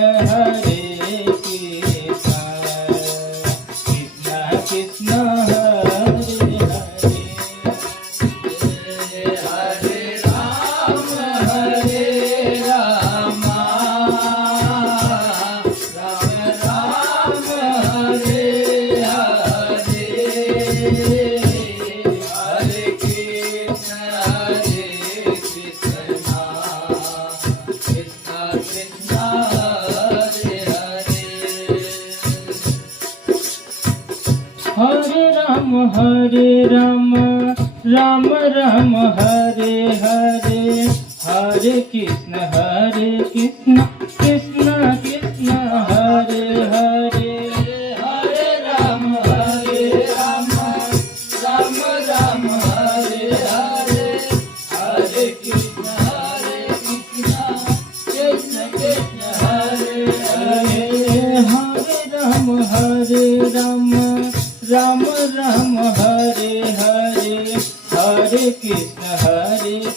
Hare Krishna Krishna Krishna Hare Hare Hare Ram Ram Ram Hare Hare Hare Krishna Krishna Krishna Hare Hare Hare Ram Ram Ram Hare Hare Hare Krishna Krishna Krishna Hare Hare Hare Ram Ram Ram Hare Hare Hare Krishna Krishna Krishna Hare Hare Hare Ram Ram Ram Hare Hare Hare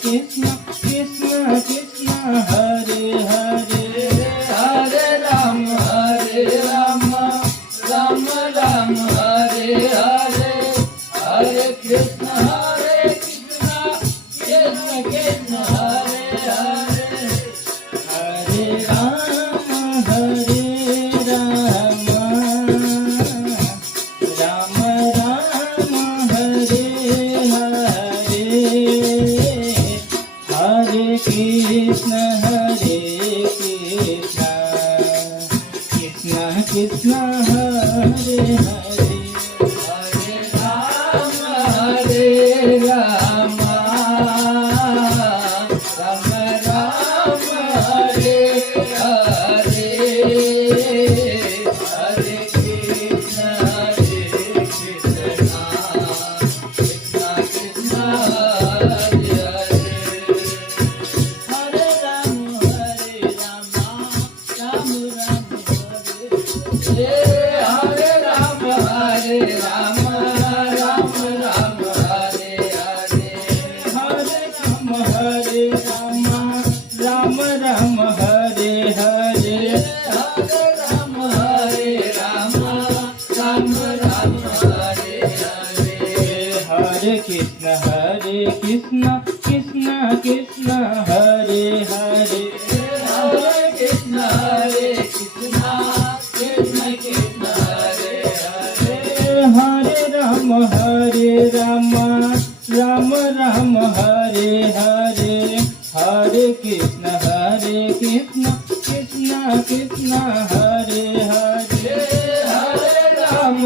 Krishna Krishna Krishna Hare Hare Hare Ram Ram Ram Hare Hare Hare Krishna Krishna Krishna Hare Hare Hare Ram Ram Ram Hare Hare Hare Krishna Krishna Krishna Hare Hare Hare Ram Ram Ram Hare Hare Hare Krishna Krishna Krishna Hare Hare Hare Ram Ram Ram Hare Hare Ram Ram Hare Hare Hare Ram Ram Ram Hare Hare Hare Ram Ram Hare Hare Hare Krishna Krishna Krishna Hare Hare Hare Krishna Krishna Krishna Hare Hare Hare Ram Ram Ram Hare Hare Hare Krishna Krishna Krishna Hare Hare Hare Ram